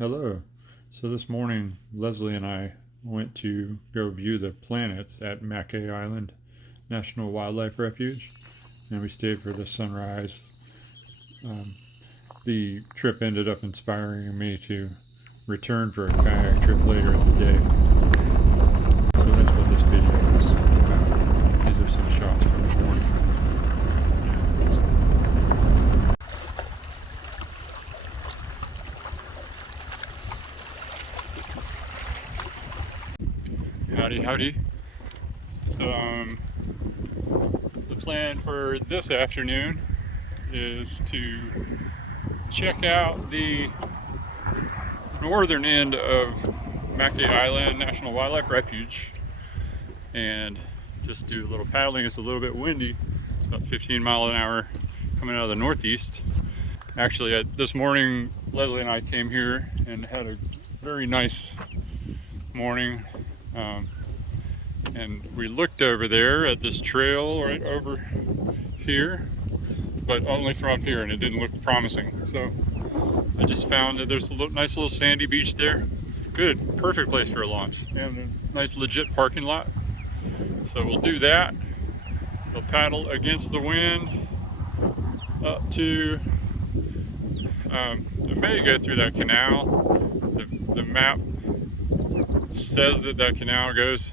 Hello. So this morning, Leslie and I went to go view the planets at Mackay Island National Wildlife Refuge, and we stayed for the sunrise. Um, the trip ended up inspiring me to return for a kayak trip later in the day. So that's what this video is about. These are some shots from the morning. Howdy, howdy. So the plan for this afternoon is to check out the northern end of Mackay Island National Wildlife Refuge and just do a little paddling. It's a little bit windy. It's about 15 miles an hour coming out of the northeast. Actually, this morning Leslie and I came here and had a very nice morning. And we looked over there at this trail right over here, but only from up here, and it didn't look promising. So I just found that there's a nice little sandy beach there. Good, perfect place for a launch, and a nice legit parking lot. So we'll do that. We'll paddle against the wind up to, it may go through that canal. The map says that canal goes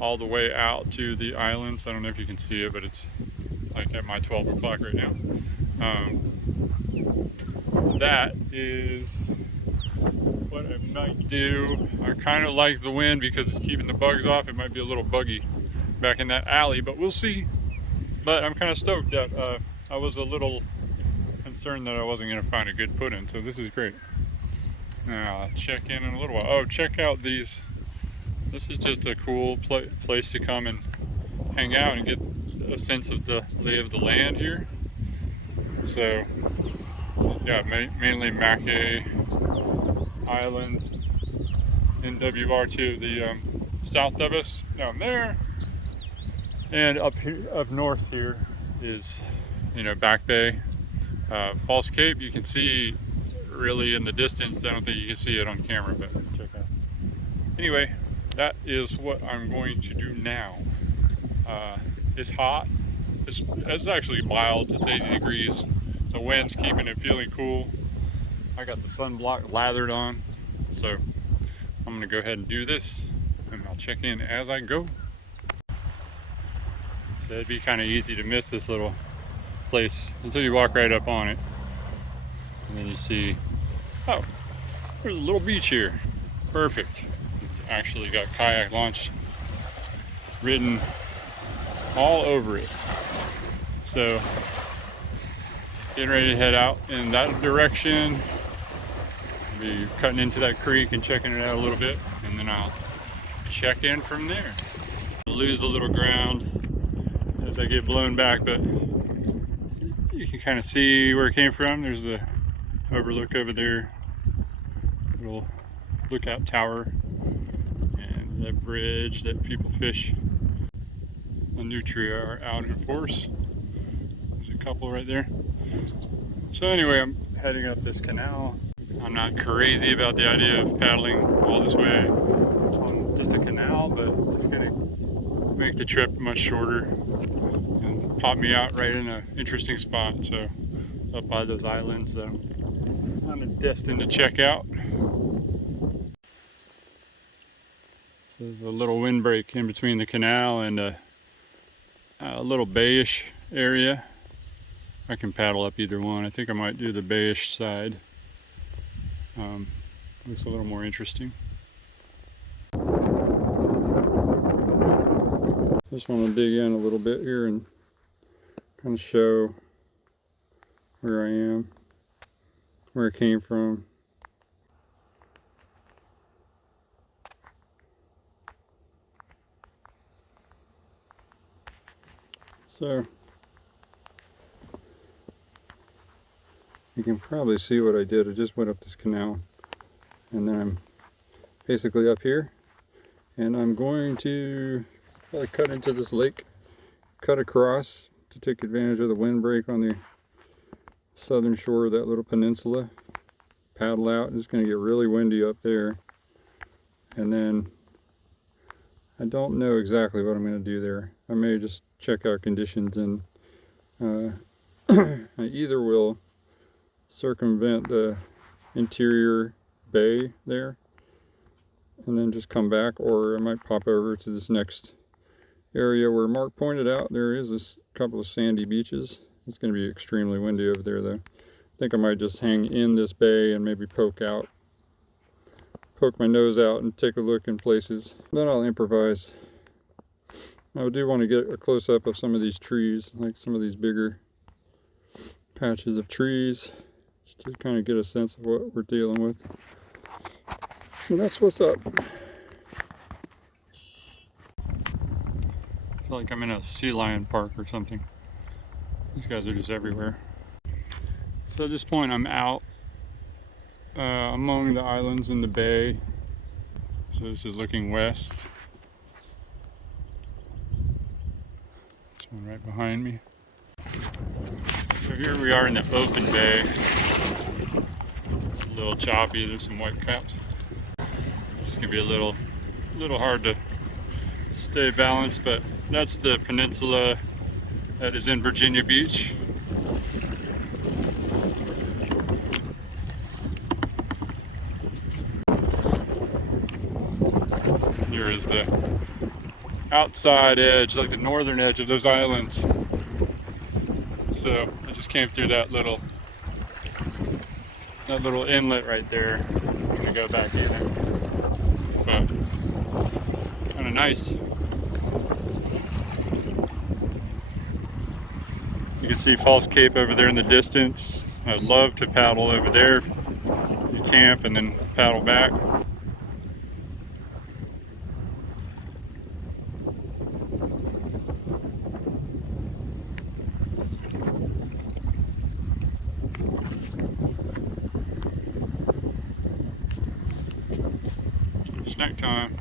all the way out to the islands. I don't know if you can see it, but it's like at my 12 o'clock right now. That is what I might do. I kind of like the wind because it's keeping the bugs off. It might be a little buggy back in that alley, but we'll see. But I'm kind of stoked that I was a little concerned that I wasn't going to find a good put-in, so this is great. Now I'll check in a little while. Oh, check out these. This is just a cool place to come and hang out and get a sense of the lay of the land here. So, yeah, mainly Mackay Island, NWR to the south of us down there, and up here, up north here is, Back Bay, False Cape. You can see really in the distance. I don't think you can see it on camera, but check out. Anyway, that is what I'm going to do now. It's hot. It's actually mild. It's 80 degrees. The wind's keeping it feeling cool. I got the sunblock lathered on, so I'm gonna go ahead and do this, and I'll check in as I go. So it'd be kind of easy to miss this little place until you walk right up on it, and then you see, oh, there's a little beach here. Perfect. It's actually got kayak launch written all over it. So getting ready to head out in that direction. Be cutting into that creek and checking it out a little bit, and then I'll check in from there. I'll lose a little ground as I get blown back, but you can kind of see where it came from. There's the overlook over there, little lookout tower, and the bridge that people fish on Nutria are out in force. There's a couple right there. So anyway, I'm heading up this canal. I'm not crazy about the idea of paddling all this way on just a canal, but it's gonna make the trip much shorter and pop me out right in an interesting spot. So up by those islands that I'm destined to check out. So there's a little windbreak in between the canal and a little bayish area. I can paddle up either one. I think I might do the bayish side. Looks a little more interesting. Just want to dig in a little bit here and kind of show where I am, where it came from. So you can probably see what I did. I just went up this canal, and then I'm basically up here, and I'm going to probably cut into this lake, cut across to take advantage of the windbreak on the southern shore of that little peninsula, paddle out. It's going to get really windy up there. And then I don't know exactly what I'm going to do there. I may just check out conditions, and I either will circumvent the interior bay there and then just come back, or I might pop over to this next area where Mark pointed out there is a couple of sandy beaches. It's going to be extremely windy over there though. I think I might just hang in this bay and maybe poke my nose out and take a look in places. Then I'll improvise. I do want to get a close-up of some of these trees, like some of these bigger patches of trees, just to kind of get a sense of what we're dealing with. So that's what's up. I feel like I'm in a sea lion park or something. These guys are just everywhere. So at this point I'm out among the islands in the bay. So this is looking west. This one right behind me. So here we are in the open bay. It's a little choppy, there's some white caps. It's gonna be a little hard to stay balanced, but that's the peninsula that is in Virginia Beach. Here is the outside edge, like the northern edge of those islands. So I just came through that little inlet right there. I'm gonna go back in it, but kind of nice. You can see False Cape over there in the distance. I'd love to paddle over there, you camp, and then paddle back. Snack time.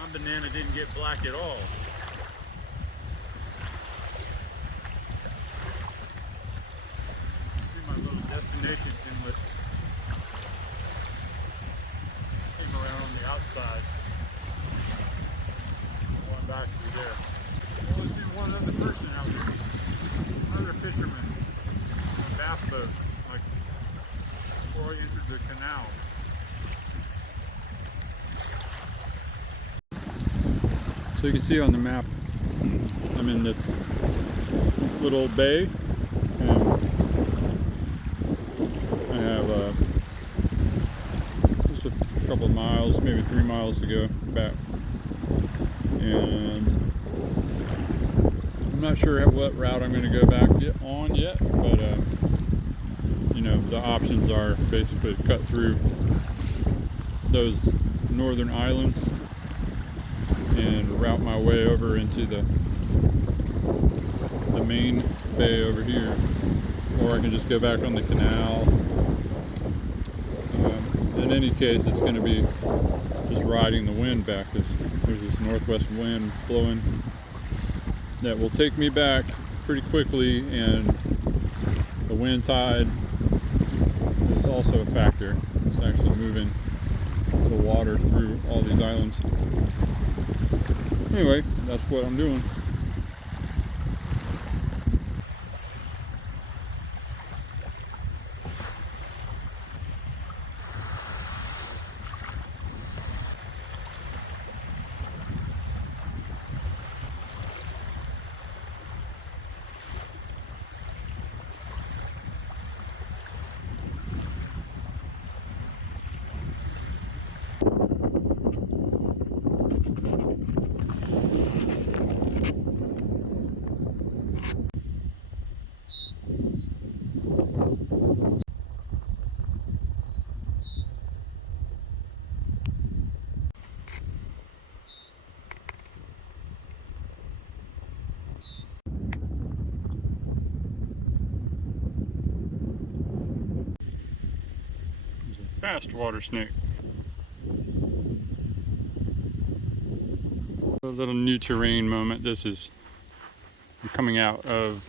My banana didn't get black at all. See my little destination inlet. Came around on the outside. Going back through there. There's only been one other person out there. Another fisherman on a bass boat, like before I entered the canal. So you can see on the map, I'm in this little bay, and I have just a couple of miles, maybe 3 miles to go back. And I'm not sure what route I'm going to go back on yet, but you know, the options are basically cut through those northern islands and route my way over into the main bay over here, or I can just go back on the canal. In any case, it's going to be just riding the wind back. There's this northwest wind blowing that will take me back pretty quickly, and the wind tide is also a factor. It's actually moving the water through all these islands. Anyway, that's what I'm doing. fast water snake. A little new terrain moment. This is coming out on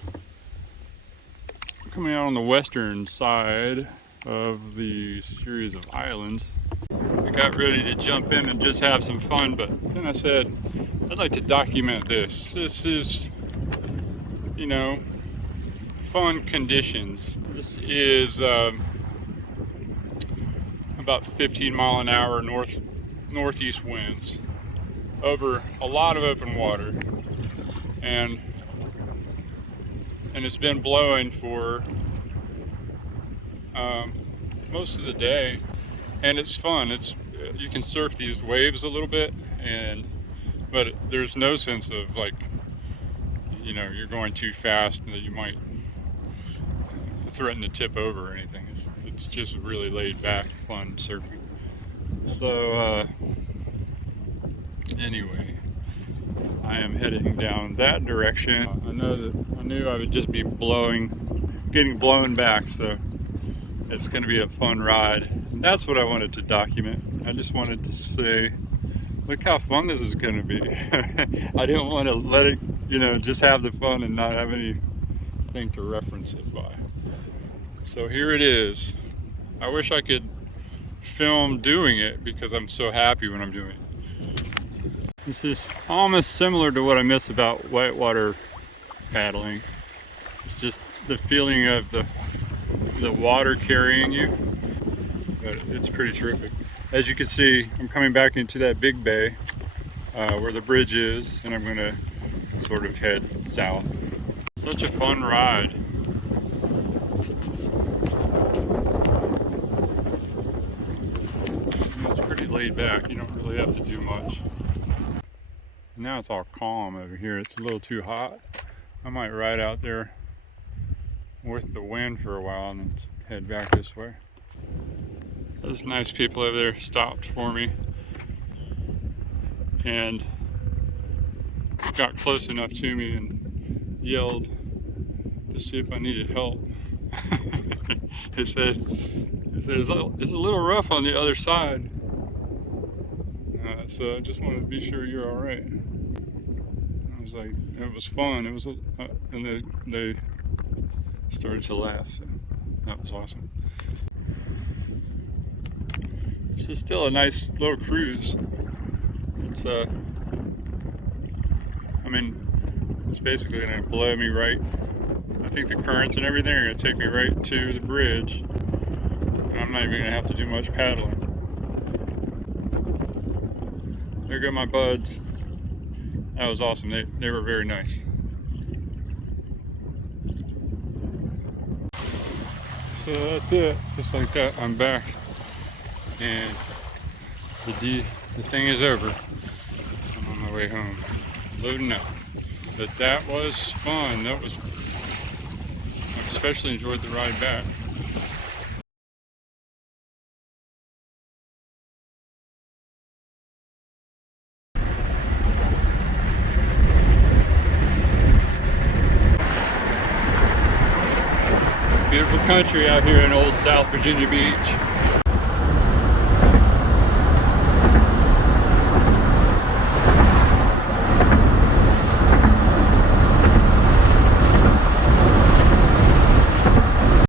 the western side of the series of islands. I got ready to jump in and just have some fun, but then I said I'd like to document this. This is, you know, fun conditions. This is about 15-mile-an-hour northeast winds over a lot of open water, and it's been blowing for most of the day, and it's fun. You can surf these waves a little bit, but there's no sense of like, you know, you're going too fast and that you might threaten to tip over or anything. It's just really laid back, fun surfing. So anyway, I am heading down that direction. I knew I would just be getting blown back, so it's going to be a fun ride. That's what I wanted to document. I just wanted to say, look how fun this is going to be. I didn't want to let it, you know, just have the fun and not have anything to reference it by. So here it is. I wish I could film doing it because I'm so happy when I'm doing it. This is almost similar to what I miss about whitewater paddling. It's just the feeling of the water carrying you, but it's pretty terrific. As you can see, I'm coming back into that big bay where the bridge is, and I'm going to sort of head south. Such a fun ride. It's pretty laid back. You don't really have to do much. Now it's all calm over here. It's a little too hot. I might ride out there with the wind for a while and then head back this way. Those nice people over there stopped for me and got close enough to me and yelled to see if I needed help. They said it's a little rough on the other side, so I just wanted to be sure you're all right. I was like, it was fun. It was, and they started to laugh, so that was awesome. This is still a nice little cruise. It's I mean, it's basically gonna blow me right. I think the currents and everything are gonna take me right to the bridge, and I'm not even gonna have to do much paddling. There go my buds. That was awesome. They were very nice. So that's it. Just like that, I'm back, and the thing is over. I'm on my way home, loading up. But that was fun. I especially enjoyed the ride back. Beautiful country out here in old South Virginia Beach.